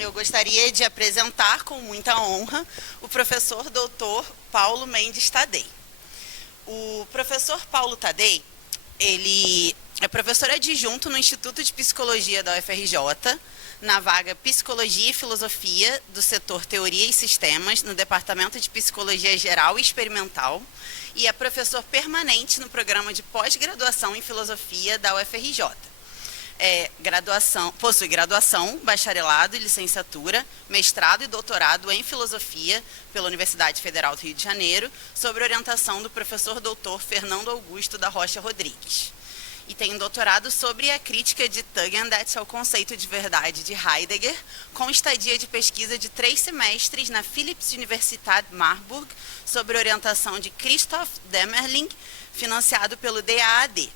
eu gostaria de apresentar com muita honra o professor doutor Paulo Mendes Tadei. O professor Paulo Tadei, ele é professor adjunto no Instituto de Psicologia da UFRJ, na vaga Psicologia e Filosofia do setor Teoria e Sistemas, no Departamento de Psicologia Geral e Experimental, e é professor permanente no programa de pós-graduação em Filosofia da UFRJ. Possui graduação, bacharelado e licenciatura, mestrado e doutorado em Filosofia pela Universidade Federal do Rio de Janeiro, sob orientação do professor doutor Fernando Augusto da Rocha Rodrigues. E tem um doutorado sobre a crítica de Tugendhat ao conceito de verdade de Heidegger, com estadia de pesquisa de 3 semestres na Philipps Universität Marburg, sob orientação de Christoph Demmerling, financiado pelo DAAD.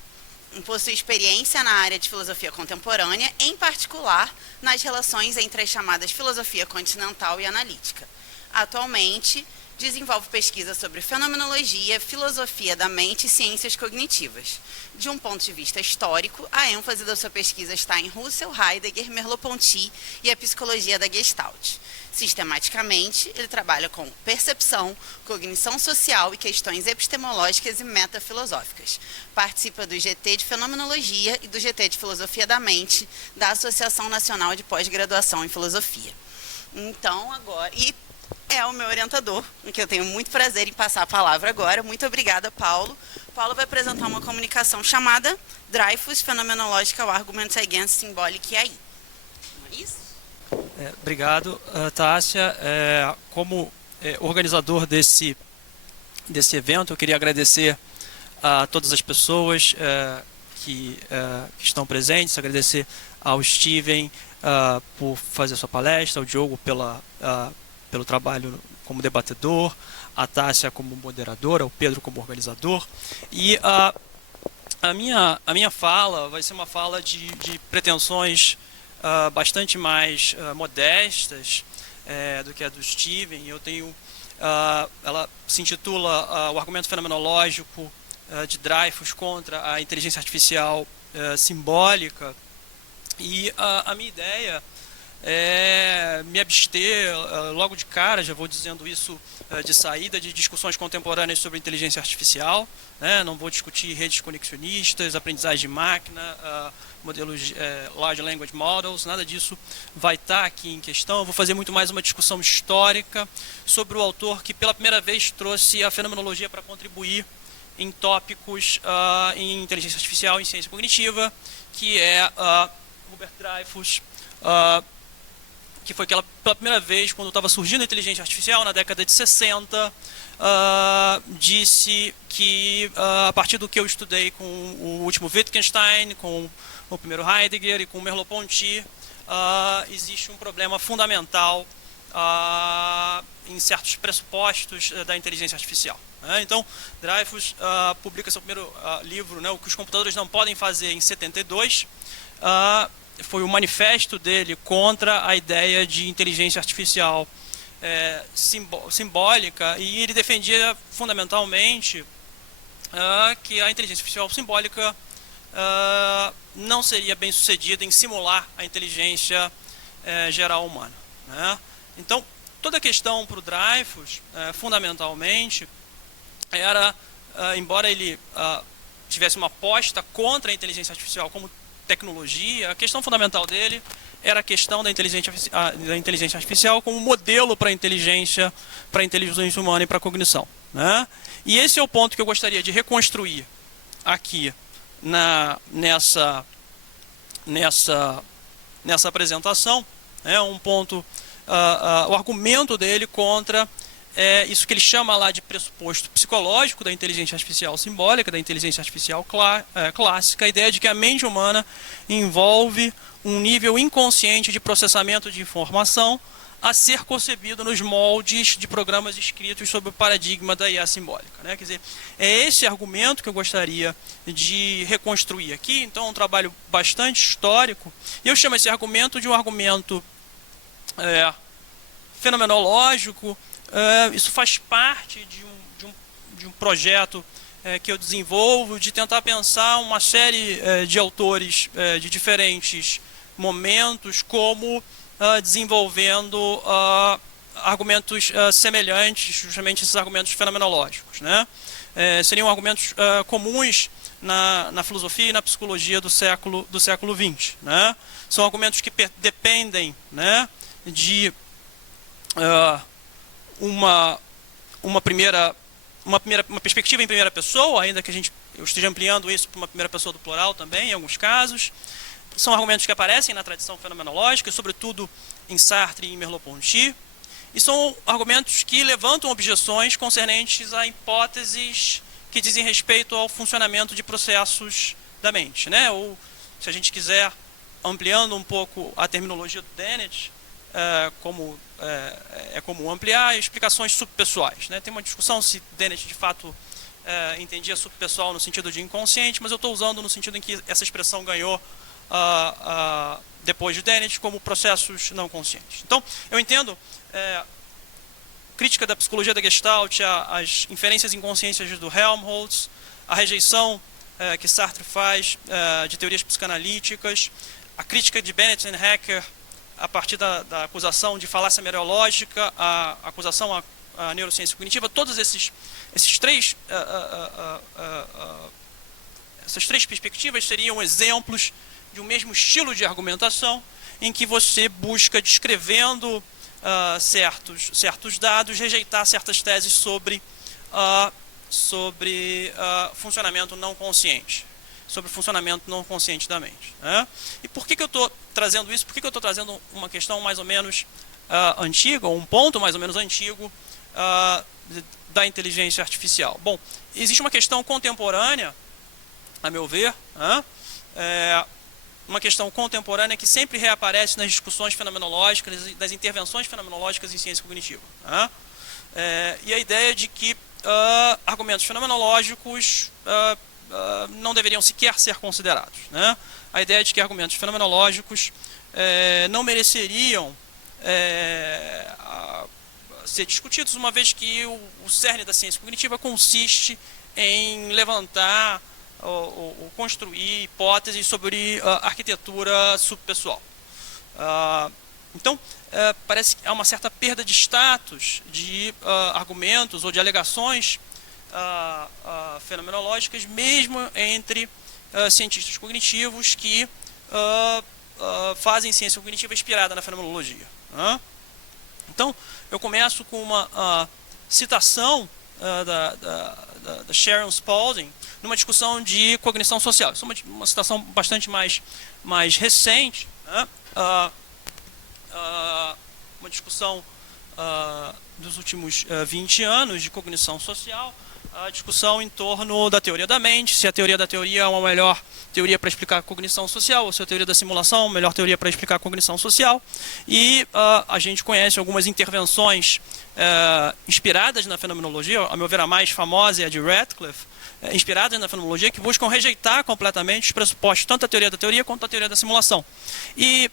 Possui experiência na área de filosofia contemporânea, em particular nas relações entre as chamadas filosofia continental e analítica. Atualmente, desenvolve pesquisa sobre fenomenologia, filosofia da mente e ciências cognitivas. De um ponto de vista histórico, a ênfase da sua pesquisa está em Husserl, Heidegger, Merleau-Ponty e a psicologia da Gestalt. Sistematicamente, ele trabalha com percepção, cognição social e questões epistemológicas e metafilosóficas. Participa do GT de Fenomenologia e do GT de Filosofia da Mente da Associação Nacional de Pós-Graduação em Filosofia. Então, agora... é o meu orientador, que eu tenho muito prazer em passar a palavra agora. Muito obrigada, Paulo. Paulo vai apresentar uma comunicação chamada Dreyfus Phenomenological Arguments Against Symbolic AI. Não é isso? Obrigado, Tássia. Como organizador desse evento, eu queria agradecer a todas as pessoas que estão presentes, agradecer ao Steven por fazer a sua palestra, ao Diogo pelo trabalho como debatedor, a Tássia como moderadora, o Pedro como organizador. E a minha fala vai ser uma fala de pretensões bastante mais modestas do que a do Steven. Eu tenho, ela se intitula O Argumento Fenomenológico de Dreyfus contra a Inteligência Artificial Simbólica. E a minha ideia é me abster logo de cara, já vou dizendo isso de saída, de discussões contemporâneas sobre inteligência artificial, né? Não vou discutir redes conexionistas, aprendizagem de máquina, modelos Large Language Models, nada disso vai estar aqui em questão. Eu vou fazer muito mais uma discussão histórica sobre o autor que pela primeira vez trouxe a fenomenologia para contribuir em tópicos em inteligência artificial e em ciência cognitiva, que é Hubert Dreyfus, que foi aquela, pela primeira vez, quando estava surgindo a inteligência artificial, na década de 60, disse que, a partir do que eu estudei com o último Wittgenstein, com o primeiro Heidegger e com o Merleau-Ponty, existe um problema fundamental em certos pressupostos da inteligência artificial. Então, Dreyfus publica seu primeiro livro, O que os computadores não podem fazer, em 72, foi o manifesto dele contra a ideia de inteligência artificial simbólica, e ele defendia fundamentalmente que a inteligência artificial simbólica não seria bem sucedida em simular a inteligência geral humana, né? Então, toda a questão para o Dreyfus, fundamentalmente, era, embora ele tivesse uma aposta contra a inteligência artificial como tecnologia, a questão fundamental dele era a questão da inteligência artificial como modelo para a inteligência humana e para a cognição, né? E esse é o ponto que eu gostaria de reconstruir aqui nessa apresentação. Um ponto, o argumento dele contra isso que ele chama lá de pressuposto psicológico da inteligência artificial simbólica, da inteligência artificial clássica, a ideia de que a mente humana envolve um nível inconsciente de processamento de informação a ser concebido nos moldes de programas escritos sob o paradigma da IA simbólica, né? Quer dizer, é esse argumento que eu gostaria de reconstruir aqui. Então, é um trabalho bastante histórico, e eu chamo esse argumento de um argumento fenomenológico. Isso faz parte de um projeto que eu desenvolvo, de tentar pensar uma série de autores de diferentes momentos como desenvolvendo argumentos semelhantes, justamente esses argumentos fenomenológicos, né? Seriam argumentos comuns na filosofia e na psicologia do século XX, né? São argumentos que dependem, né, de uma perspectiva em primeira pessoa, ainda que eu esteja ampliando isso para uma primeira pessoa do plural também, em alguns casos. São argumentos que aparecem na tradição fenomenológica, sobretudo em Sartre e em Merleau-Ponty, e são argumentos que levantam objeções concernentes a hipóteses que dizem respeito ao funcionamento de processos da mente, né? Ou, se a gente quiser, ampliando um pouco a terminologia do Dennett, é comum ampliar explicações subpessoais, né? Tem uma discussão se Dennett de fato entendia subpessoal no sentido de inconsciente, mas eu estou usando no sentido em que essa expressão ganhou depois de Dennett como processos não conscientes. Então, eu entendo crítica da psicologia da Gestalt, as inferências inconscientes do Helmholtz, a rejeição que Sartre faz de teorias psicanalíticas, a crítica de Bennett e Hacker a partir da acusação de falácia mereológica, a acusação à neurociência cognitiva, todos essas três perspectivas seriam exemplos de um mesmo estilo de argumentação em que você busca, descrevendo certos dados, rejeitar certas teses sobre funcionamento não consciente, sobre o funcionamento não consciente da mente, né? E por que eu estou trazendo isso? Por que eu estou trazendo uma questão mais ou menos antiga, ou um ponto mais ou menos antigo da inteligência artificial? Bom, existe uma questão contemporânea, a meu ver, uma questão contemporânea que sempre reaparece nas discussões fenomenológicas, das intervenções fenomenológicas em ciência cognitiva, né? E a ideia de que argumentos fenomenológicos não deveriam sequer ser considerados, né? A ideia de que argumentos fenomenológicos não mereceriam ser discutidos, uma vez que o cerne da ciência cognitiva consiste em levantar ou construir hipóteses sobre arquitetura subpessoal. Então, parece que há uma certa perda de status de argumentos ou de alegações fenomenológicas, mesmo entre cientistas cognitivos que fazem ciência cognitiva inspirada na fenomenologia. Então, eu começo com uma citação da Sharon Spalding, numa discussão de cognição social. Isso é uma citação bastante mais recente, né? Uma discussão dos últimos 20 anos de cognição social, a discussão em torno da teoria da mente, se a teoria da teoria é uma melhor teoria para explicar a cognição social, ou se a teoria da simulação é uma melhor teoria para explicar a cognição social. E a gente conhece algumas intervenções inspiradas na fenomenologia, a meu ver a mais famosa é a de Radcliffe, inspiradas na fenomenologia, que buscam rejeitar completamente os pressupostos, tanto da teoria quanto da teoria da simulação. E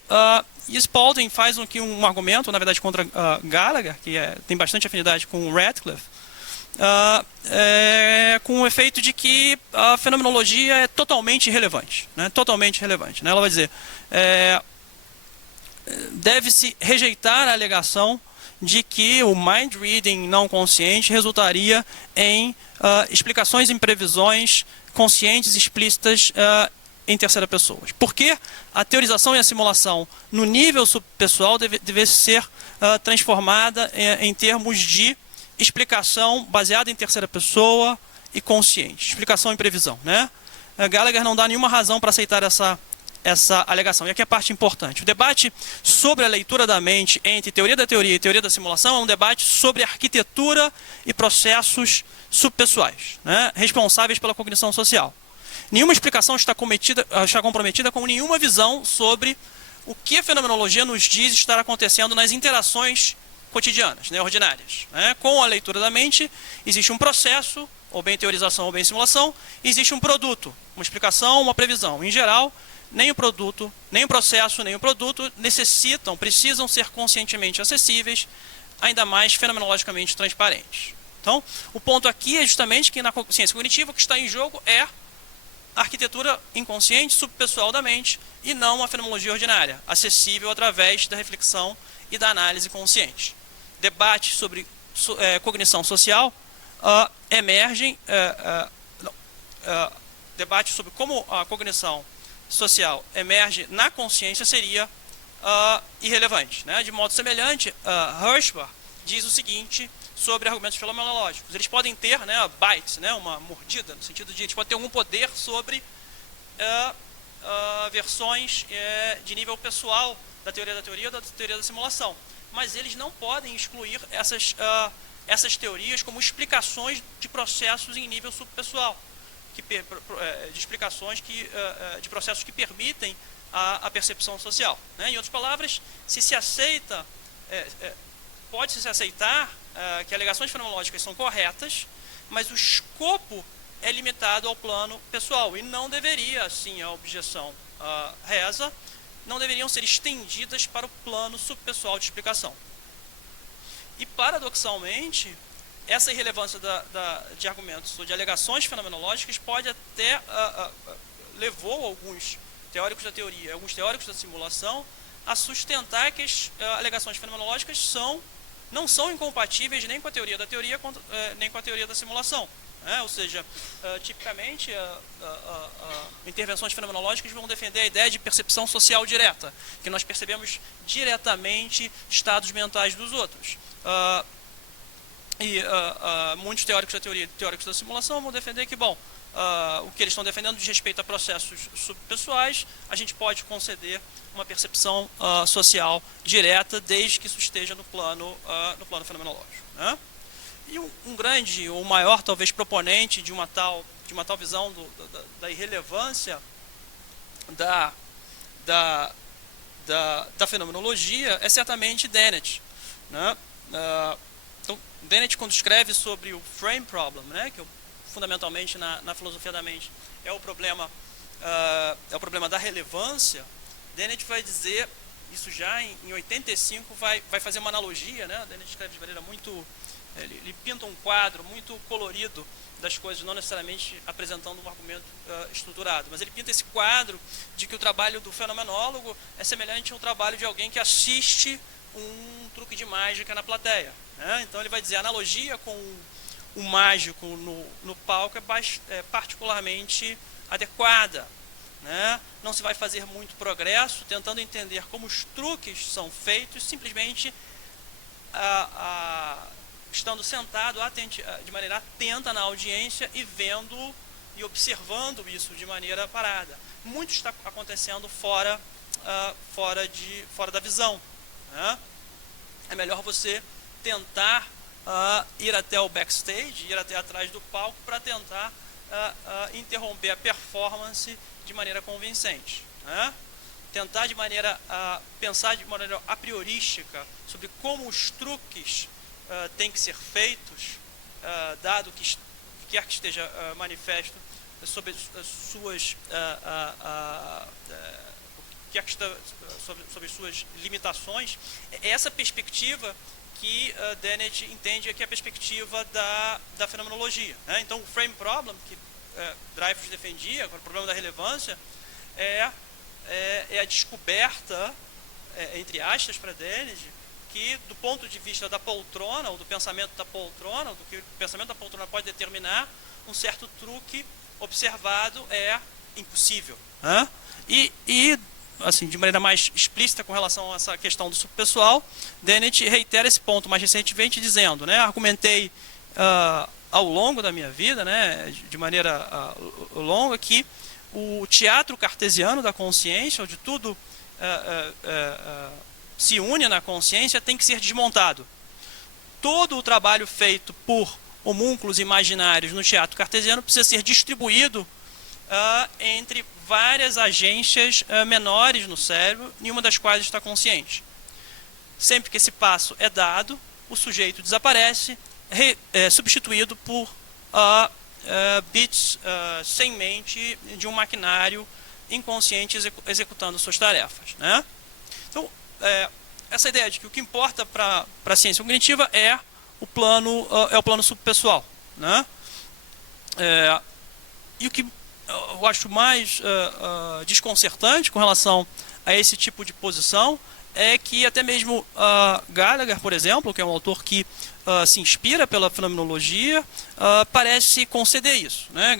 Spalding faz aqui um argumento, na verdade, contra Gallagher, que tem bastante afinidade com Radcliffe, com o efeito de que a fenomenologia é totalmente irrelevante, né? Totalmente irrelevante, né? Ela vai dizer, deve-se rejeitar a alegação de que o mind reading não consciente resultaria em explicações e previsões conscientes explícitas em terceira pessoa. Porque a teorização e a simulação no nível subpessoal deve ser transformada em termos de explicação baseada em terceira pessoa e consciente, explicação e previsão, né? Gallagher não dá nenhuma razão para aceitar essa alegação. E aqui é a parte importante. O debate sobre a leitura da mente entre teoria da teoria e teoria da simulação é um debate sobre arquitetura e processos subpessoais, né, responsáveis pela cognição social. Nenhuma explicação está comprometida com nenhuma visão sobre o que a fenomenologia nos diz estar acontecendo nas interações cotidianas, né, ordinárias, né? Com a leitura da mente existe um processo, ou bem teorização ou bem simulação, existe um produto, uma explicação, uma previsão. Em geral, nem o produto, nem o processo, nem o produto precisam ser conscientemente acessíveis, ainda mais fenomenologicamente transparentes. Então, o ponto aqui é justamente que na ciência cognitiva o que está em jogo é arquitetura inconsciente subpessoal da mente e não uma fenomenologia ordinária, acessível através da reflexão e da análise consciente. Debates sobre cognição social emergem, debates sobre como a cognição social emerge na consciência seria irrelevante, né? De modo semelhante, Hirschberg diz o seguinte sobre argumentos fenomenológicos. Eles podem ter, né, bites, né, uma mordida, no sentido de eles podem ter algum poder sobre versões de nível pessoal da teoria ou da teoria da simulação. Mas eles não podem excluir essas teorias como explicações de processos em nível subpessoal, de explicações de processos que permitem a percepção social, né? Em outras palavras, se aceita, pode-se aceitar que alegações fenomenológicas são corretas, mas o escopo é limitado ao plano pessoal e não deveria, assim, a objeção reza, não deveriam ser estendidas para o plano subpessoal de explicação. E, paradoxalmente, essa irrelevância de argumentos ou de alegações fenomenológicas pode até levou alguns teóricos da teoria, alguns teóricos da simulação a sustentar que as alegações fenomenológicas não são incompatíveis nem com a teoria da teoria, nem com a teoria da simulação. Ou seja, tipicamente, intervenções fenomenológicas vão defender a ideia de percepção social direta, que nós percebemos diretamente estados mentais dos outros. Muitos teóricos da teoria e teóricos da simulação vão defender que, bom, o que eles estão defendendo diz respeito a processos subpessoais, a gente pode conceder uma percepção social direta, desde que isso esteja no plano fenomenológico, né? E um grande, ou maior, talvez, proponente de uma tal visão da irrelevância da fenomenologia é certamente Dennett, né? Então, Dennett, quando escreve sobre o frame problem, né, que fundamentalmente na filosofia da mente é o problema da relevância, Dennett vai dizer, isso já em 85, vai fazer uma analogia, né? Dennett escreve de maneira muito... Ele pinta um quadro muito colorido das coisas, não necessariamente apresentando um argumento estruturado, mas ele pinta esse quadro de que o trabalho do fenomenólogo é semelhante ao trabalho de alguém que assiste um truque de mágica na plateia, né? Então ele vai dizer, a analogia com o mágico no palco é particularmente adequada, né? Não se vai fazer muito progresso tentando entender como os truques são feitos, simplesmente estando sentado de maneira atenta na audiência e vendo e observando isso de maneira parada. Muito está acontecendo fora da visão, né? É melhor você tentar ir até o backstage, ir até atrás do palco para tentar interromper a performance de maneira convincente, né? Tentar pensar de maneira a priorística sobre como os truques têm que ser feitos, dado que quer que esteja manifesto sobre as suas sobre suas limitações. É essa perspectiva que Dennett entende que é a perspectiva da fenomenologia, né? Então, o frame problem que Dreyfus defendia, o problema da relevância, é a descoberta, entre aspas, para Dennett, que do ponto de vista da poltrona, ou do pensamento da poltrona, do que o pensamento da poltrona pode determinar, um certo truque observado é impossível, né? E assim, de maneira mais explícita com relação a essa questão do subpessoal, Dennett reitera esse ponto mais recentemente dizendo, né, argumentei ao longo da minha vida, né, de maneira longa, que o teatro cartesiano da consciência, onde tudo se une na consciência, tem que ser desmontado. Todo o trabalho feito por homúnculos imaginários no teatro cartesiano precisa ser distribuído entre várias agências menores no cérebro, nenhuma das quais está consciente. Sempre que esse passo é dado, o sujeito desaparece, substituído por bits sem mente de um maquinário inconsciente executando suas tarefas, né? Então, essa ideia de que o que importa para a ciência cognitiva é o plano subpessoal, né? E o que eu acho mais desconcertante com relação a esse tipo de posição é que até mesmo Gallagher, por exemplo, que é um autor que se inspira pela fenomenologia, parece conceder isso, né?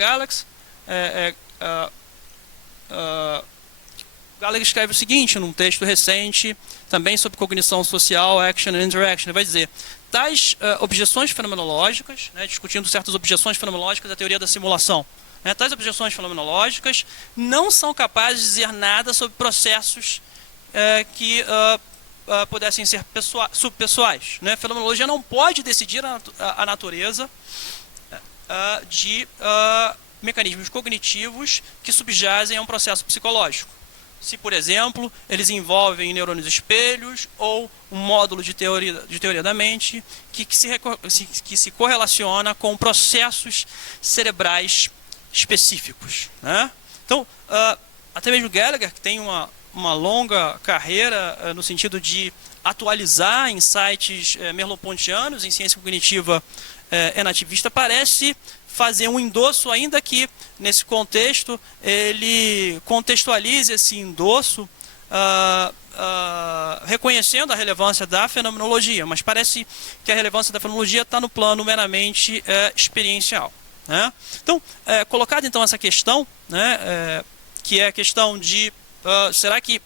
Gallagher escreve o seguinte num texto recente, também sobre cognição social, action and interaction. Ele vai dizer, tais objeções fenomenológicas, né, discutindo certas objeções fenomenológicas da teoria da simulação, né, tais objeções fenomenológicas não são capazes de dizer nada sobre processos que pudessem ser subpessoais. Né? A fenomenologia não pode decidir a natureza de mecanismos cognitivos que subjazem a um processo psicológico. Se, por exemplo, eles envolvem neurônios espelhos ou um módulo de teoria da mente que se correlaciona com processos cerebrais específicos. Né? Então, até mesmo Gallagher, que tem uma longa carreira no sentido de atualizar insights merleau-pontianos em ciência cognitiva enativista, parece fazer um endosso, ainda que nesse contexto ele contextualize esse endosso reconhecendo a relevância da fenomenologia, mas parece que a relevância da fenomenologia está no plano meramente experiencial. Né? Então, colocada então essa questão, né, que é a questão de será que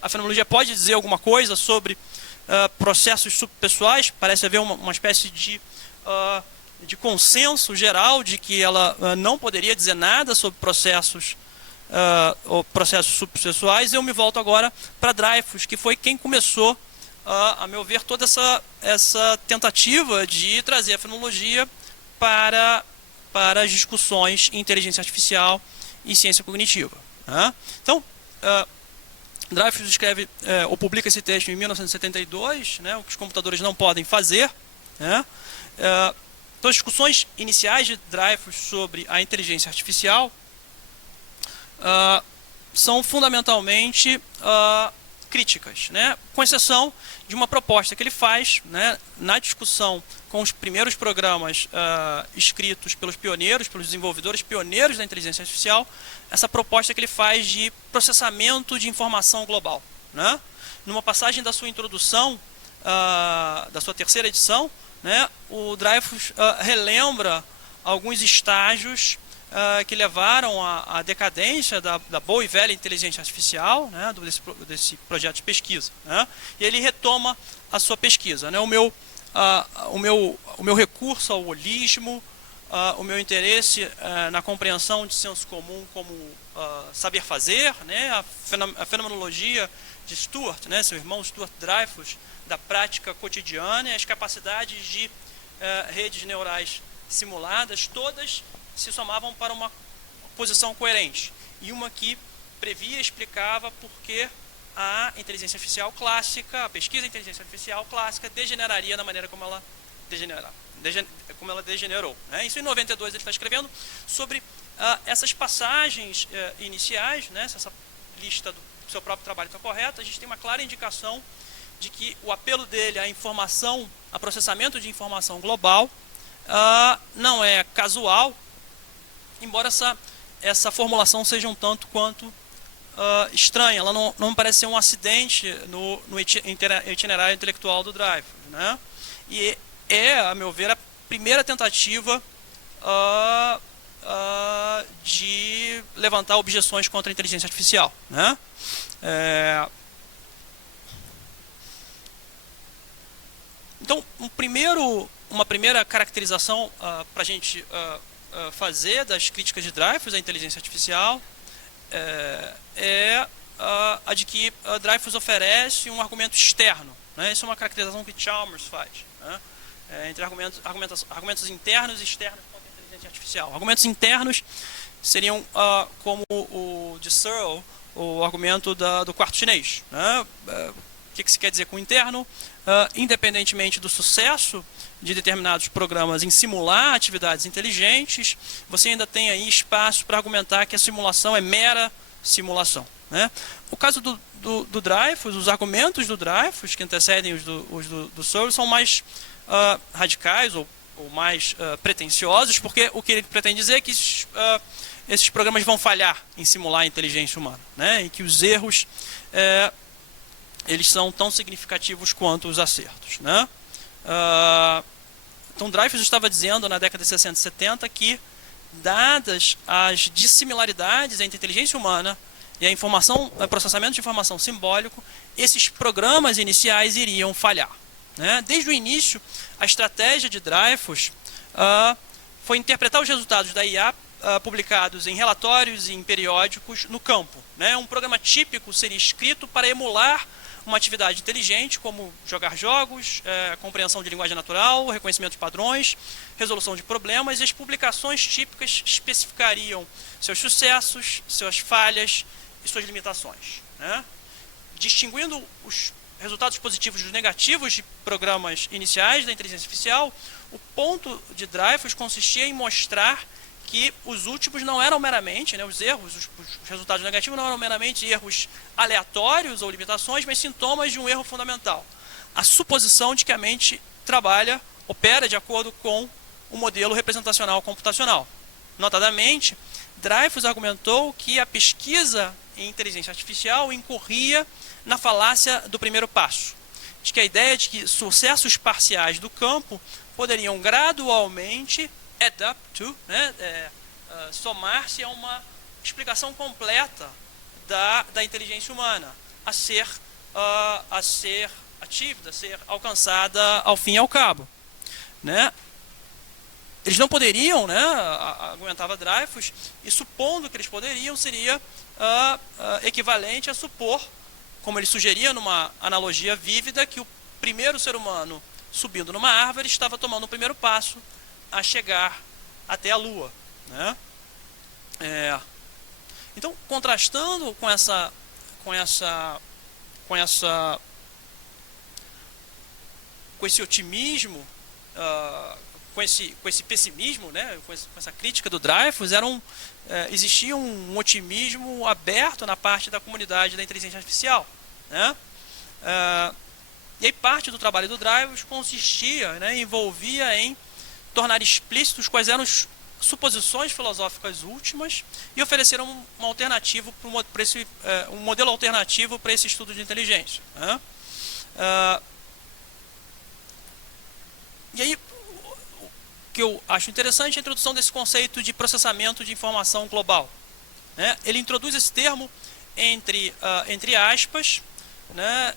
a fenomenologia pode dizer alguma coisa sobre processos subpessoais? Parece haver uma espécie de consenso geral de que ela não poderia dizer nada sobre processos subpessoais. Eu me volto agora para Dreyfus, que foi quem começou, a meu ver, toda essa tentativa de trazer a fenomenologia para as discussões em inteligência artificial e ciência cognitiva. Né? Então, Dreyfus escreve ou publica esse texto em 1972, né, o que os computadores não podem fazer. Né? Então, as discussões iniciais de Dreyfus sobre a inteligência artificial são fundamentalmente críticas, né? Com exceção de uma proposta que ele faz, né, na discussão com os primeiros programas escritos pelos desenvolvedores pioneiros da inteligência artificial, essa proposta que ele faz de processamento de informação global. Né? Numa passagem da sua introdução, da sua terceira edição, né, o Dreyfus relembra alguns estágios que levaram à decadência da boa e velha inteligência artificial, né, desse projeto de pesquisa. Né, e ele retoma a sua pesquisa. Né, o meu recurso ao holismo, o meu interesse na compreensão de senso comum como saber fazer, né, a fenomenologia de Stuart, né, seu irmão Stuart Dreyfus, da prática cotidiana, e as capacidades de redes neurais simuladas, todas se somavam para uma posição coerente. E uma que previa e explicava por que a inteligência artificial clássica, a pesquisa em inteligência artificial clássica, degeneraria da maneira como ela degenerou. Né? Isso em 92 ele está escrevendo sobre essas passagens iniciais, né? Se essa lista do seu próprio trabalho está correta, a gente tem uma clara indicação de que o apelo dele à informação, a processamento de informação global, não é casual, embora essa formulação seja um tanto quanto estranha. Ela não me parece ser um acidente no itinerário intelectual do Dreyfus. Né? E a meu ver, a primeira tentativa de levantar objeções contra a inteligência artificial. Né? Então, uma primeira caracterização para a gente fazer das críticas de Dreyfus à inteligência artificial é a de que Dreyfus oferece um argumento externo. Né? Essa é uma caracterização que Chalmers faz. Né? Entre argumentos internos e externos contra a inteligência artificial. Argumentos internos seriam como o de Searle, o argumento do quarto chinês. Né? O que se quer dizer com interno? Independentemente do sucesso de determinados programas em simular atividades inteligentes, você ainda tem aí espaço para argumentar que a simulação é mera simulação. Né? O caso do Dreyfus, os argumentos do Dreyfus, que antecedem os do Searle, são mais radicais ou mais pretensiosos, porque o que ele pretende dizer é que esses programas vão falhar em simular a inteligência humana, né? E que os erros eles são tão significativos quanto os acertos, né? Então Dreyfus estava dizendo na década de 60 e 70 que, dadas as dissimilaridades entre a inteligência humana e a informação, o processamento de informação simbólico, esses programas iniciais iriam falhar, né? Desde o início, a estratégia de Dreyfus foi interpretar os resultados da IA publicados em relatórios e em periódicos no campo, né? Um programa típico seria escrito para emular uma atividade inteligente, como jogar jogos, compreensão de linguagem natural, reconhecimento de padrões, resolução de problemas, e as publicações típicas especificariam seus sucessos, suas falhas e suas limitações, né? Distinguindo os resultados positivos dos negativos de programas iniciais da inteligência artificial, o ponto de Dreyfus consistia em mostrar que os últimos não eram meramente, né, os erros, os resultados negativos não eram meramente erros aleatórios ou limitações, mas sintomas de um erro fundamental. A suposição de que a mente opera de acordo com o modelo representacional computacional. Notadamente, Dreyfus argumentou que a pesquisa em inteligência artificial incorria na falácia do primeiro passo, de que a ideia de que sucessos parciais do campo poderiam gradualmente somar-se a uma explicação completa da inteligência humana, a ser achieved, a ser alcançada ao fim e ao cabo, né? Eles não poderiam, né, argumentava Dreyfus, e supondo que eles poderiam, seria equivalente a supor, como ele sugeria numa analogia vívida, que o primeiro ser humano subindo numa árvore estava tomando o primeiro passo a chegar até a Lua, né? Então, contrastando com esse otimismo, com esse pessimismo, né, com essa crítica do Dreyfus, existia um otimismo aberto na parte da comunidade da inteligência artificial, né? E aí parte do trabalho do Dreyfus consistia, né, envolvia em tornar explícitos quais eram as suposições filosóficas últimas e oferecer uma alternativa um modelo alternativo para esse estudo de inteligência, né? E aí, o que eu acho interessante é a introdução desse conceito de processamento de informação global, né? Ele introduz esse termo entre aspas, né,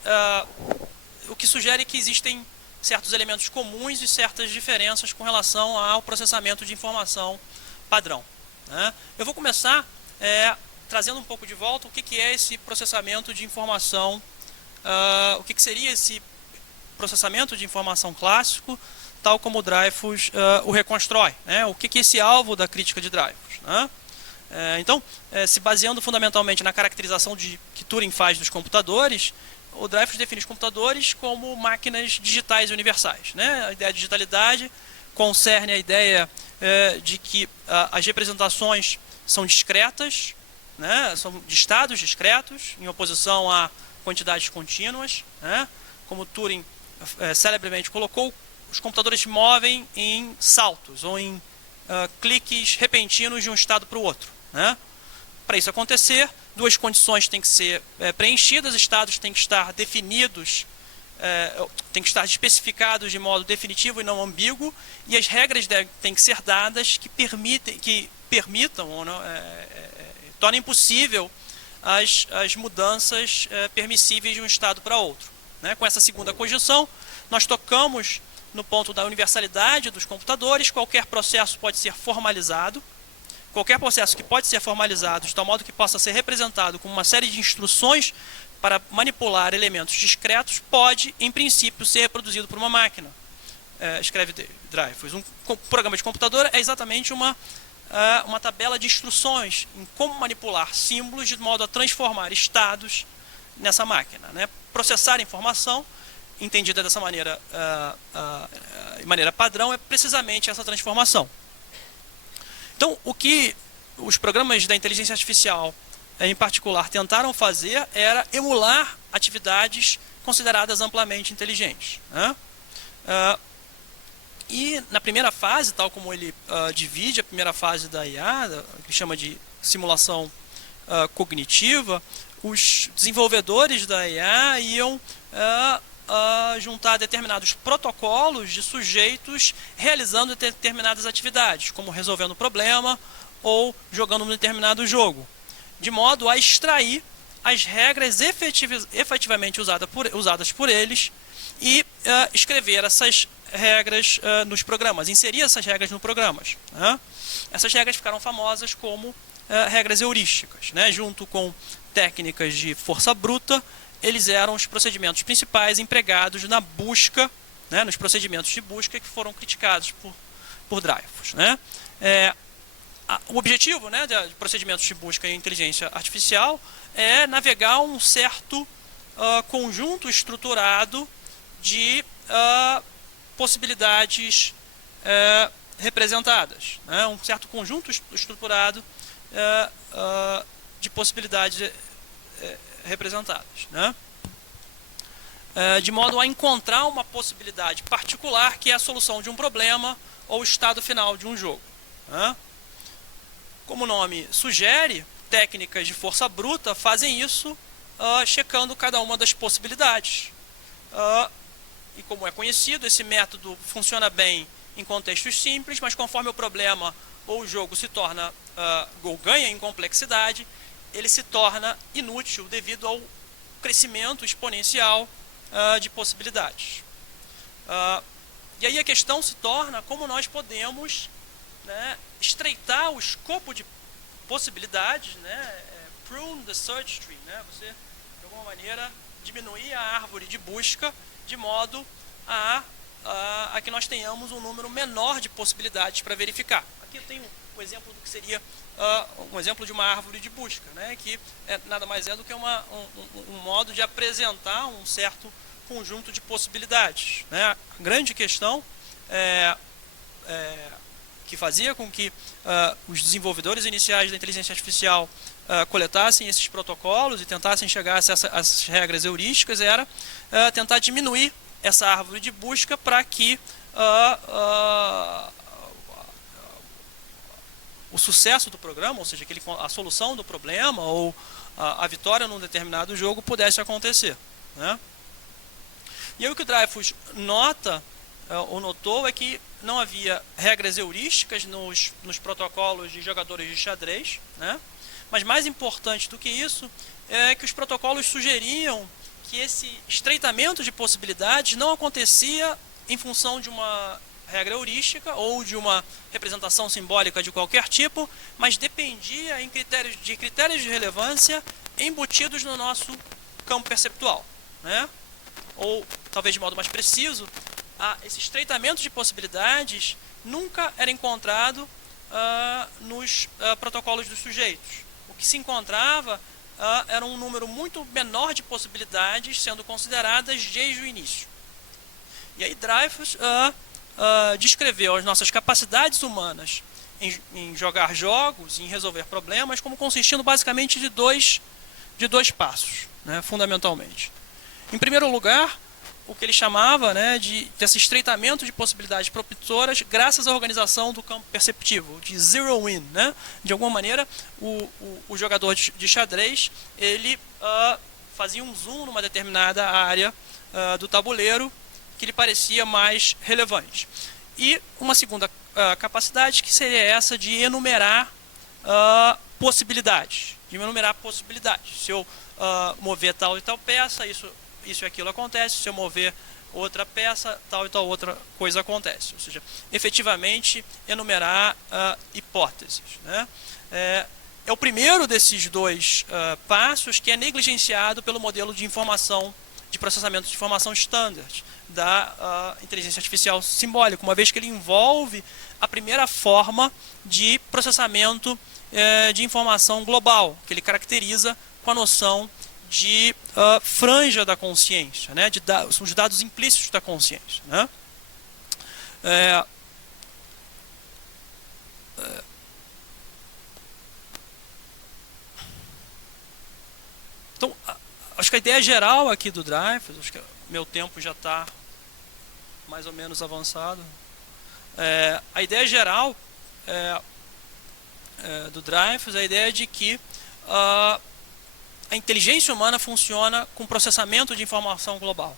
o que sugere que existem certos elementos comuns e certas diferenças com relação ao processamento de informação padrão, né? Eu vou começar trazendo um pouco de volta o que é esse processamento de informação, o que seria esse processamento de informação clássico, tal como o Dreyfus o reconstrói, né? O que é esse alvo da crítica de Dreyfus, né? Então, se baseando fundamentalmente na caracterização que Turing faz dos computadores, o Dreyfus define os computadores como máquinas digitais e universais, né? A ideia de digitalidade concerne a ideia de que as representações são discretas, né? São de estados discretos, em oposição a quantidades contínuas, né? Como Turing celebremente colocou, os computadores se movem em saltos ou em cliques repentinos de um estado para o outro, né? Para isso acontecer, duas condições têm que ser preenchidas, estados têm que estar definidos, têm que estar especificados de modo definitivo e não ambíguo, e as regras têm que ser dadas que permitam ou não, tornem possível as mudanças permissíveis de um estado para outro, né? Com essa segunda conjunção, nós tocamos no ponto da universalidade dos computadores. Qualquer processo pode ser formalizado. Qualquer processo que pode ser formalizado de tal modo que possa ser representado como uma série de instruções para manipular elementos discretos pode, em princípio, ser reproduzido por uma máquina. Escreve Dreyfus. Um programa de computador é exatamente uma tabela de instruções em como manipular símbolos de modo a transformar estados nessa máquina, né? Processar informação, entendida dessa maneira, de maneira padrão, é precisamente essa transformação. Então, o que os programas da inteligência artificial, em particular, tentaram fazer era emular atividades consideradas amplamente inteligentes, né? E na primeira fase, tal como ele divide a primeira fase da IA, que chama de simulação cognitiva, os desenvolvedores da IA iam juntar determinados protocolos de sujeitos realizando determinadas atividades, como resolvendo problema ou jogando um determinado jogo, de modo a extrair as regras efetivamente usadas por eles e escrever essas regras nos programas, inserir essas regras nos programas. Né? Essas regras ficaram famosas como regras heurísticas. Né? Junto com técnicas de força bruta, eles eram os procedimentos principais empregados na busca, né? Nos procedimentos de busca que foram criticados por Dreyfus. Né? O objetivo, né, de procedimentos de busca em inteligência artificial é navegar um certo conjunto estruturado de possibilidades representadas, né? Um certo conjunto estruturado de possibilidades representadas, né? De modo a encontrar uma possibilidade particular que é a solução de um problema ou o estado final de um jogo. Né? Como o nome sugere, técnicas de força bruta fazem isso checando cada uma das possibilidades. E como é conhecido, esse método funciona bem em contextos simples, mas conforme o problema ou o jogo se torna ou ganha em complexidade, ele se torna inútil devido ao crescimento exponencial de possibilidades. E aí a questão se torna como nós podemos, né, estreitar o escopo de possibilidades, né, prune the search tree, né, você, de alguma maneira, diminuir a árvore de busca de modo a que nós tenhamos um número menor de possibilidades para verificar. Aqui eu tenho um exemplo do que seria um exemplo de uma árvore de busca, né, que nada mais é do que um modo de apresentar um certo conjunto de possibilidades. Né. A grande questão que fazia com que os desenvolvedores iniciais da inteligência artificial coletassem esses protocolos e tentassem chegar a essas regras heurísticas era tentar diminuir essa árvore de busca para que o sucesso do programa, ou seja, a solução do problema ou a vitória num determinado jogo pudesse acontecer. Né? E aí o que o Dreyfus notou é que não havia regras heurísticas nos protocolos de jogadores de xadrez, né? Mas mais importante do que isso é que os protocolos sugeriam que esse estreitamento de possibilidades não acontecia em função de uma regra heurística ou de uma representação simbólica de qualquer tipo, mas dependia de critérios de relevância embutidos no nosso campo perceptual. Né? Ou, talvez de modo mais preciso, esse estreitamento de possibilidades nunca era encontrado nos protocolos dos sujeitos. O que se encontrava era um número muito menor de possibilidades sendo consideradas desde o início. E aí Dreyfus descreveu as nossas capacidades humanas em jogar jogos, em resolver problemas, como consistindo basicamente de dois passos, né, fundamentalmente. Em primeiro lugar, o que ele chamava, né, desse estreitamento de possibilidades propitoras graças à organização do campo perceptivo, de zero in. Né? De alguma maneira, o jogador de xadrez ele fazia um zoom numa determinada área do tabuleiro que lhe parecia mais relevante. E uma segunda capacidade que seria essa de enumerar possibilidades. Se eu mover tal e tal peça, isso e aquilo acontece. Se eu mover outra peça, tal e tal outra coisa acontece. Ou seja, efetivamente enumerar hipóteses. Né? É o primeiro desses dois passos que é negligenciado pelo modelo de informação, de processamento de informação standard da inteligência artificial simbólica, uma vez que ele envolve a primeira forma de processamento de informação global, que ele caracteriza com a noção de franja da consciência, né? São os dados implícitos da consciência. Né? Então, acho que a ideia geral aqui do Dreyfus, acho que meu tempo já está mais ou menos avançado, A ideia geral do Dreyfus é a ideia de que a inteligência humana funciona com processamento de informação global,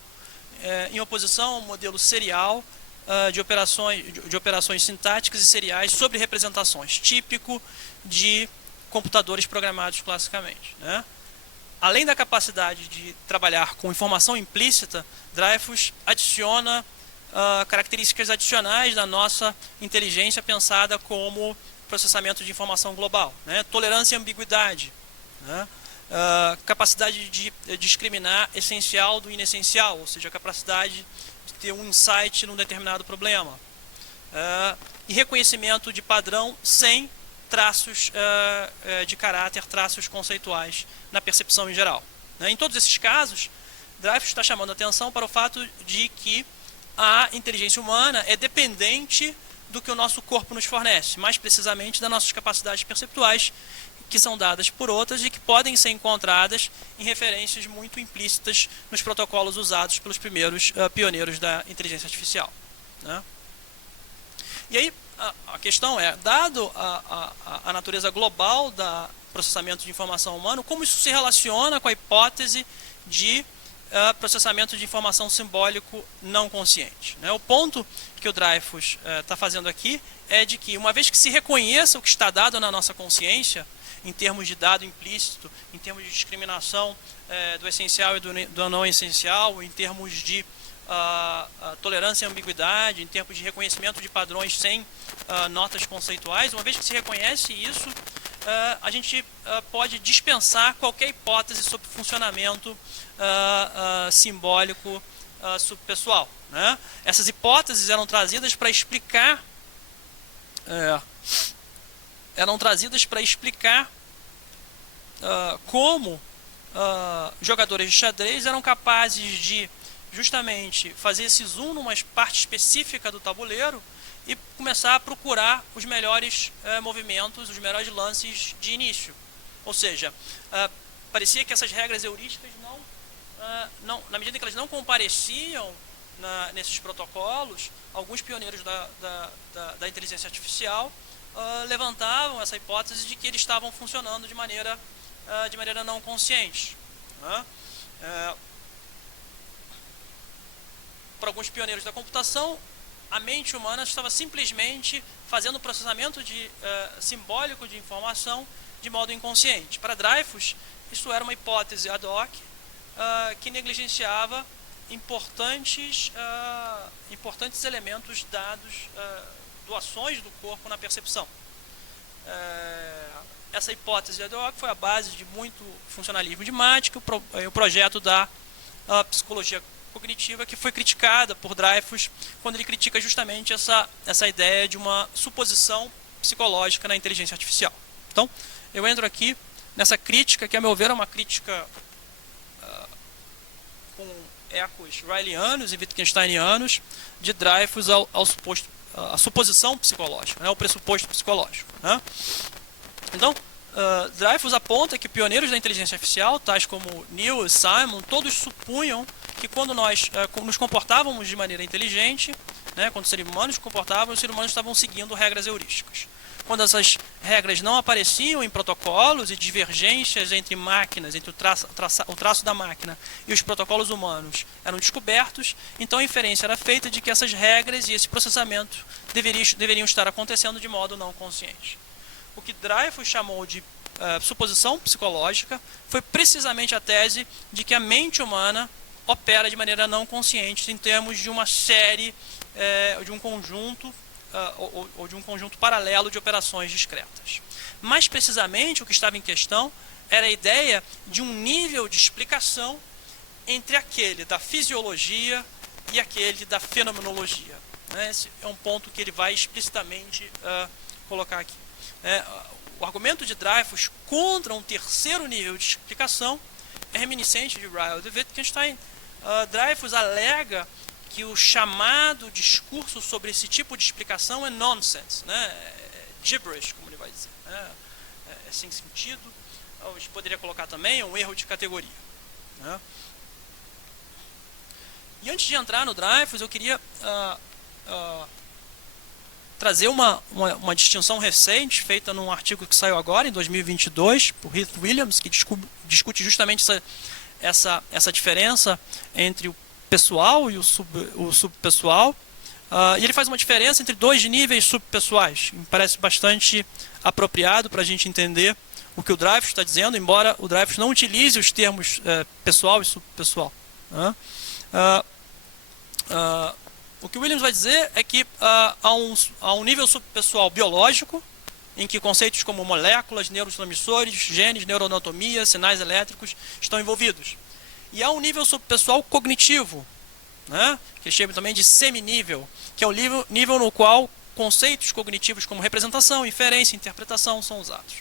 em oposição ao modelo serial de operações sintáticas e seriais sobre representações, típico de computadores programados classicamente, né? Além da capacidade de trabalhar com informação implícita, Dreyfus adiciona características adicionais da nossa inteligência pensada como processamento de informação global, né? Tolerância e ambiguidade, né? Capacidade de discriminar essencial do inessencial, ou seja, a capacidade de ter um insight num determinado problema, e reconhecimento de padrão sem traços de caráter, traços conceituais na percepção em geral, né? Em todos esses casos, Dreyfus está chamando a atenção para o fato de que a inteligência humana é dependente do que o nosso corpo nos fornece, mais precisamente das nossas capacidades perceptuais, que são dadas por outras e que podem ser encontradas em referências muito implícitas nos protocolos usados pelos primeiros pioneiros da inteligência artificial, né? E aí a questão é, dado a natureza global do processamento de informação humano, como isso se relaciona com a hipótese de processamento de informação simbólico não consciente, né? O ponto que o Dreyfus está fazendo aqui é de que, uma vez que se reconheça o que está dado na nossa consciência, em termos de dado implícito, em termos de discriminação do essencial e do não essencial, em termos de tolerância e ambiguidade, em termos de reconhecimento de padrões sem notas conceituais, uma vez que se reconhece isso, a gente pode dispensar qualquer hipótese sobre funcionamento simbólico subpessoal, né? Essas hipóteses eram trazidas para explicar como jogadores de xadrez eram capazes de justamente fazer esse zoom numa parte específica do tabuleiro e começar a procurar os melhores movimentos, os melhores lances de início. Ou seja, parecia que essas regras heurísticas na medida em que elas não compareciam nesses protocolos, alguns pioneiros da inteligência artificial levantavam essa hipótese de que eles estavam funcionando de maneira não consciente, né? Para alguns pioneiros da computação, a mente humana estava simplesmente fazendo o processamento simbólico de informação de modo inconsciente. Para Dreyfus, isso era uma hipótese ad hoc que negligenciava importantes elementos dados, doações do corpo na percepção. Essa hipótese ad hoc foi a base de muito funcionalismo de Matic, o projeto da psicologia cognitiva, que foi criticada por Dreyfus quando ele critica justamente essa ideia de uma suposição psicológica na inteligência artificial. Então, eu entro aqui nessa crítica, que a meu ver é uma crítica com ecos Rayleighianos e Wittgensteinianos de Dreyfus à suposição psicológica, né, ao pressuposto psicológico, né? Então, Dreyfus aponta que pioneiros da inteligência artificial, tais como Neil e Simon, todos supunham que quando nós nos comportávamos de maneira inteligente, né, quando os seres humanos se comportavam, os seres humanos estavam seguindo regras heurísticas. Quando essas regras não apareciam em protocolos e divergências entre máquinas, entre o traço da máquina e os protocolos humanos eram descobertos, então a inferência era feita de que essas regras e esse processamento deveriam estar acontecendo de modo não consciente. O que Dreyfus chamou de suposição psicológica foi precisamente a tese de que a mente humana opera de maneira não consciente em termos de uma série, de um conjunto ou de um conjunto paralelo de operações discretas. Mais precisamente, o que estava em questão era a ideia de um nível de explicação entre aquele da fisiologia e aquele da fenomenologia. Esse é um ponto que ele vai explicitamente colocar aqui. O argumento de Dreyfus contra um terceiro nível de explicação é reminiscente de Ryle e Wittgenstein. Dreyfus alega que o chamado discurso sobre esse tipo de explicação é nonsense, né? É gibberish, como ele vai dizer, né? É sem sentido. A gente poderia colocar também um erro de categoria, né? E antes de entrar no Dreyfus, eu queria trazer uma distinção recente, feita num artigo que saiu agora, em 2022, por Heath Williams, que discute justamente essa diferença entre o pessoal e o subpessoal. E ele faz uma diferença entre dois níveis subpessoais. Me parece bastante apropriado para a gente entender o que o Dreyfus está dizendo, embora o Dreyfus não utilize os termos pessoal e subpessoal. O que o Williams vai dizer é que há um nível subpessoal biológico, em que conceitos como moléculas, neurotransmissores, genes, neuroanatomia, sinais elétricos estão envolvidos. E há um nível subpessoal cognitivo, que eles chamam também de seminível, que é o nível no qual conceitos cognitivos como representação, inferência, interpretação são usados.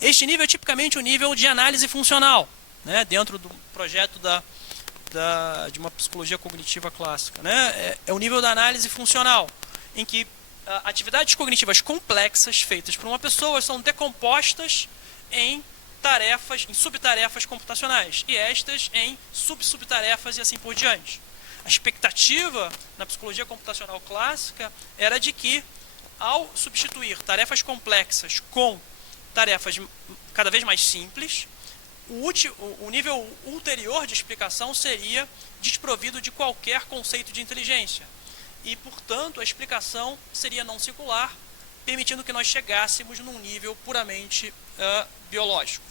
Este nível é tipicamente o nível de análise funcional, dentro do projeto de uma psicologia cognitiva clássica. É o nível da análise funcional, em que atividades cognitivas complexas feitas por uma pessoa são decompostas em subtarefas computacionais, e estas em subtarefas e assim por diante. A expectativa na psicologia computacional clássica era de que, ao substituir tarefas complexas com tarefas cada vez mais simples, o nível ulterior de explicação seria desprovido de qualquer conceito de inteligência. E, portanto, a explicação seria não circular, permitindo que nós chegássemos num nível puramente biológico.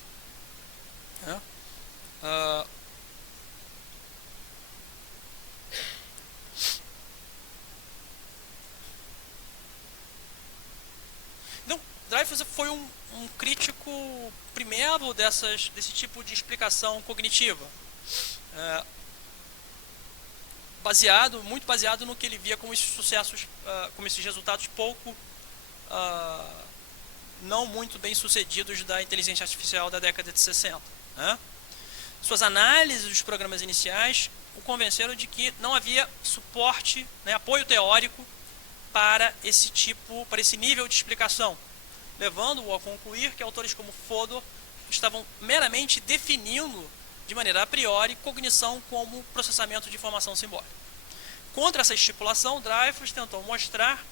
Então, Dreyfus foi um crítico primeiro desse tipo de explicação cognitiva, muito baseado no que ele via como esses sucessos, como esses resultados não muito bem sucedidos da inteligência artificial da década de 60. Suas análises dos programas iniciais o convenceram de que não havia suporte, apoio teórico para esse nível de explicação, levando-o a concluir que autores como Fodor estavam meramente definindo de maneira a priori cognição como processamento de informação simbólica. Contra essa estipulação, Dreyfus tentou mostrar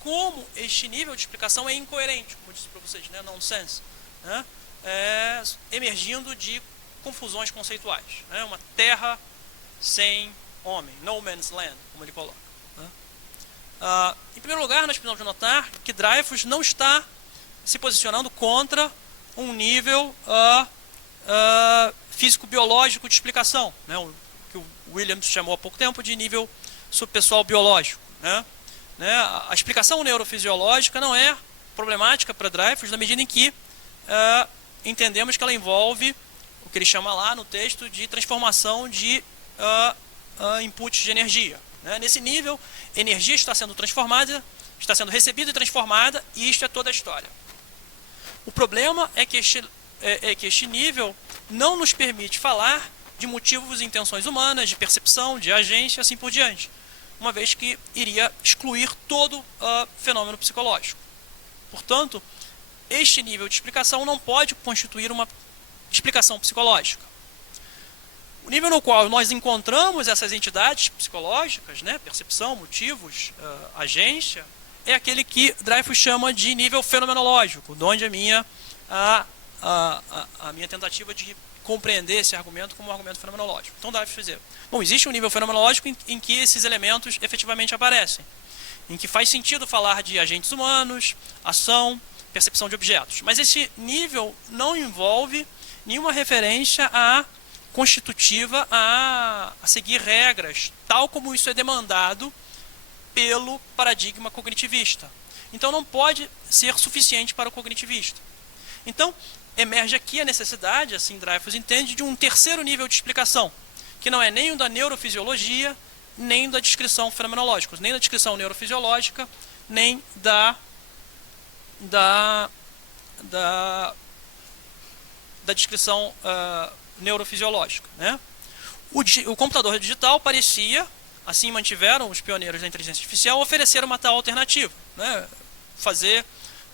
como este nível de explicação é incoerente, como eu disse para vocês, nonsense, emergindo de confusões conceituais, uma terra sem homem, no man's land, como ele coloca. Em primeiro lugar, nós precisamos notar que Dreyfus não está se posicionando contra um nível físico-biológico de explicação, o que o Williams chamou há pouco tempo de nível subpessoal biológico. A explicação neurofisiológica não é problemática para Dreyfus na medida em que entendemos que ela envolve o que ele chama lá no texto de transformação de inputs de energia. Nesse nível, energia está sendo transformada, está sendo recebida e transformada, e isto é toda a história. O problema é que este nível não nos permite falar de motivos e intenções humanas, de percepção, de agência, assim por diante, uma vez que iria excluir todo fenômeno psicológico. Portanto, este nível de explicação não pode constituir uma explicação psicológica. O nível no qual nós encontramos essas entidades psicológicas, percepção, motivos, agência, é aquele que Dreyfus chama de nível fenomenológico, onde a minha tentativa de compreender esse argumento como um argumento fenomenológico. Então Dreyfus dizer, existe um nível fenomenológico em que esses elementos efetivamente aparecem, em que faz sentido falar de agentes humanos, ação, percepção de objetos. Mas esse nível não envolve nenhuma referência constitutiva a seguir regras, tal como isso é demandado pelo paradigma cognitivista. Então não pode ser suficiente para o cognitivista. Então emerge aqui a necessidade, assim Dreyfus entende, de um terceiro nível de explicação, que não é nem o da neurofisiologia, nem da descrição fenomenológica, nem da descrição neurofisiológica, nem da descrição neurofisiológica. O computador digital parecia, assim mantiveram os pioneiros da inteligência artificial, oferecer uma tal alternativa, fazer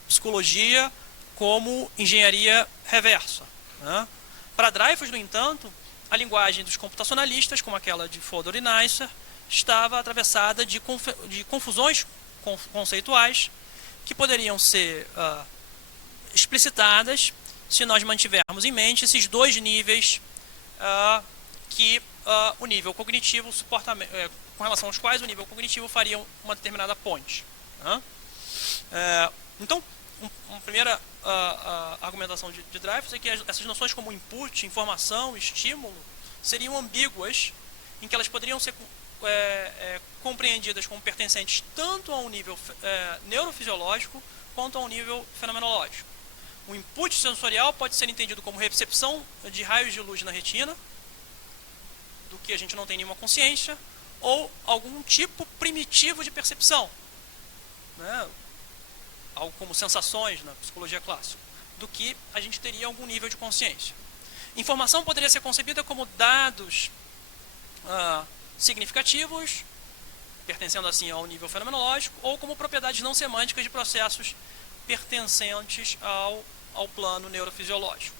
psicologia como engenharia reversa. Para Dreyfus, no entanto, a linguagem dos computacionalistas, como aquela de Fodor e Neisser, estava atravessada de confusões conceituais que poderiam ser explicitadas se nós mantivermos em mente esses dois níveis que o nível cognitivo suporta, com relação aos quais o nível cognitivo faria uma determinada ponte. Então, uma primeira argumentação de Dreyfus é que essas noções como input, informação, estímulo, seriam ambíguas, em que elas poderiam ser compreendidas como pertencentes tanto a um nível neurofisiológico quanto a um nível fenomenológico. O input sensorial pode ser entendido como recepção de raios de luz na retina, do que a gente não tem nenhuma consciência, ou algum tipo primitivo de percepção, né? Algo como sensações na psicologia clássica, do que a gente teria algum nível de consciência. Informação poderia ser concebida como dados significativos, pertencendo assim ao nível fenomenológico, ou como propriedades não semânticas de processos pertencentes ao plano neurofisiológico.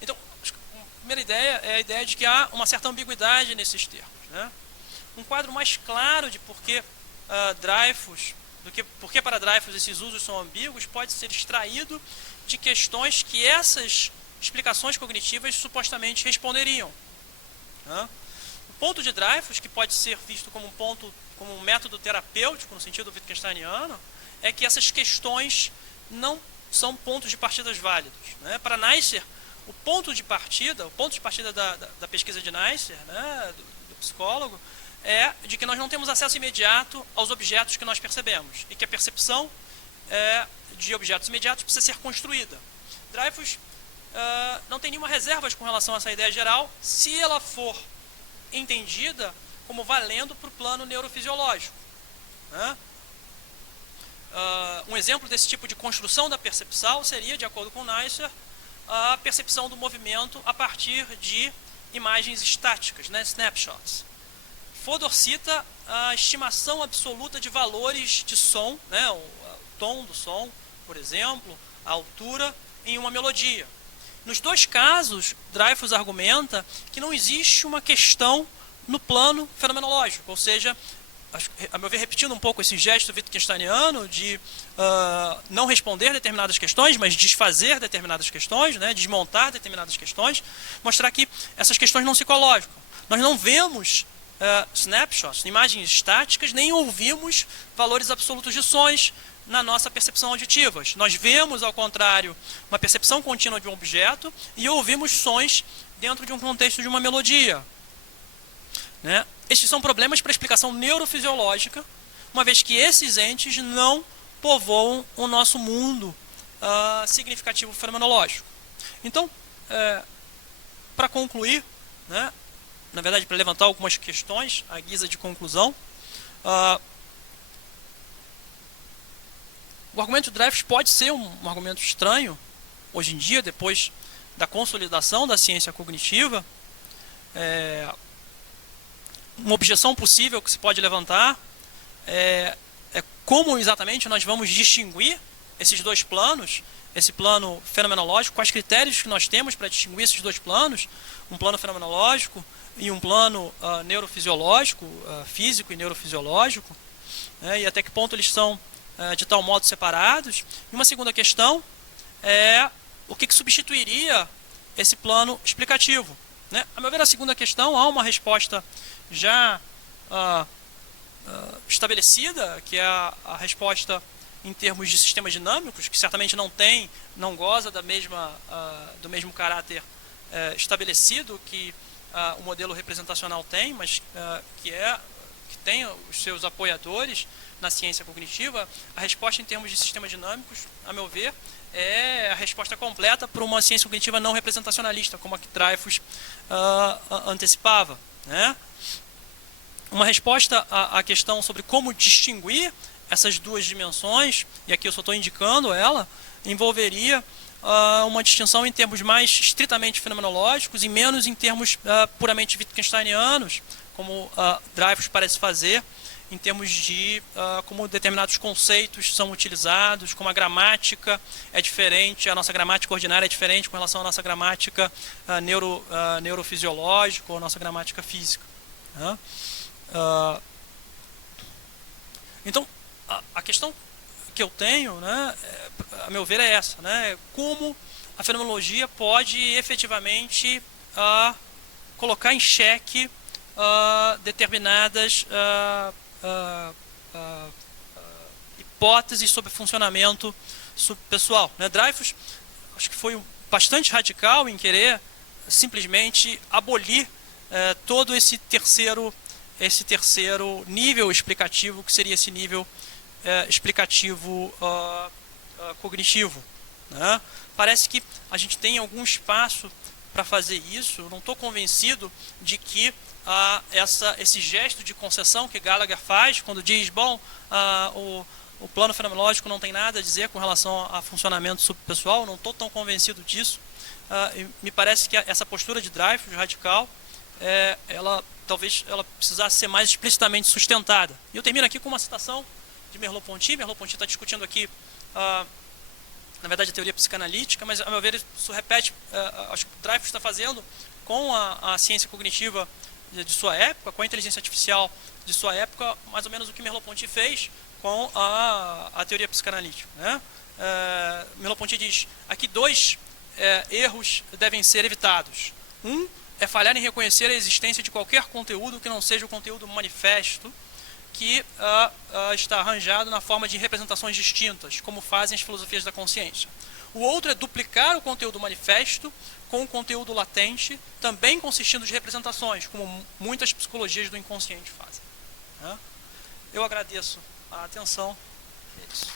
Então, a primeira ideia é a ideia de que há uma certa ambiguidade nesses termos, né? Um quadro mais claro de por que para Dreyfus esses usos são ambíguos pode ser extraído de questões que essas explicações cognitivas supostamente responderiam, né? O ponto de Dreyfus, que pode ser visto como um método terapêutico no sentido wittgensteiniano, é que essas questões não são pontos de partida válidos, né? Para Neisser, o ponto de partida da pesquisa de Neisser, né, do psicólogo, é de que nós não temos acesso imediato aos objetos que nós percebemos e que a percepção de objetos imediatos precisa ser construída. Dreyfus não tem nenhuma reserva com relação a essa ideia geral, se ela for entendida como valendo para o plano neurofisiológico, né? Um exemplo desse tipo de construção da percepção seria, de acordo com Neisser, a percepção do movimento a partir de imagens estáticas, né, snapshots. Fodor cita a estimação absoluta de valores de som, né, o tom do som, por exemplo, a altura em uma melodia. Nos dois casos, Dreyfus argumenta que não existe uma questão no plano fenomenológico, ou seja, a meu ver, repetindo um pouco esse gesto wittgensteiniano de não responder determinadas questões, mas desfazer determinadas questões, né, desmontar determinadas questões, mostrar que essas questões não se colocam. Nós não vemos snapshots, imagens estáticas, nem ouvimos valores absolutos de sons na nossa percepção auditiva. Nós vemos, ao contrário, uma percepção contínua de um objeto e ouvimos sons dentro de um contexto de uma melodia, né? Estes são problemas para explicação neurofisiológica, uma vez que esses entes não povoam o nosso mundo significativo fenomenológico. Então, para concluir, né, na verdade, para levantar algumas questões à guisa de conclusão, o argumento de Dreyfus pode ser um argumento estranho, hoje em dia, depois da consolidação da ciência cognitiva. Uma objeção possível que se pode levantar é como exatamente nós vamos distinguir esses dois planos, esse plano fenomenológico, quais critérios que nós temos para distinguir esses dois planos, um plano fenomenológico e um plano neurofisiológico, físico e neurofisiológico, né, e até que ponto eles são de tal modo separados. E uma segunda questão é o que substituiria esse plano explicativo, né? A meu ver, a segunda questão, há uma resposta já estabelecida, que é a resposta em termos de sistemas dinâmicos, que certamente não goza do mesmo caráter estabelecido que o modelo representacional tem, mas que tem os seus apoiadores na ciência cognitiva. A resposta em termos de sistemas dinâmicos, a meu ver, é a resposta completa para uma ciência cognitiva não representacionalista, como a que Dreyfus antecipava, né? Uma resposta à questão sobre como distinguir essas duas dimensões, e aqui eu só estou indicando ela, envolveria uma distinção em termos mais estritamente fenomenológicos e menos em termos puramente wittgensteinianos, como Dreyfus parece fazer, em termos de como determinados conceitos são utilizados, como a gramática é diferente, a nossa gramática ordinária é diferente com relação à nossa gramática neurofisiológica ou a nossa gramática física, né? Então, a questão que eu tenho, né, a meu ver, é essa, né? Como a fenomenologia pode efetivamente colocar em xeque determinadas hipóteses sobre funcionamento subpessoal, né? Dreyfus, acho que foi bastante radical em querer simplesmente abolir todo esse terceiro nível explicativo, que seria esse nível explicativo cognitivo, né? Parece que a gente tem algum espaço para fazer isso. Eu não estou convencido de que esse gesto de concessão que Gallagher faz quando diz, bom, o plano fenomenológico não tem nada a dizer com relação a funcionamento subpessoal. Não estou tão convencido disso. Me parece que essa postura de Dreyfus, radical, talvez ela precisasse ser mais explicitamente sustentada. E eu termino aqui com uma citação de Merleau-Ponty. Merleau-Ponty está discutindo aqui, na verdade, a teoria psicanalítica, mas, a meu ver, isso repete, acho que o Dreyfus está fazendo com a ciência cognitiva de sua época, com a inteligência artificial de sua época, mais ou menos o que Merleau-Ponty fez com a teoria psicanalítica, né? Merleau-Ponty diz, aqui dois erros devem ser evitados. Um é falhar em reconhecer a existência de qualquer conteúdo que não seja o conteúdo manifesto, que está arranjado na forma de representações distintas, como fazem as filosofias da consciência. O outro é duplicar o conteúdo manifesto com o conteúdo latente, também consistindo de representações, como muitas psicologias do inconsciente fazem, né? Eu agradeço a atenção. É isso.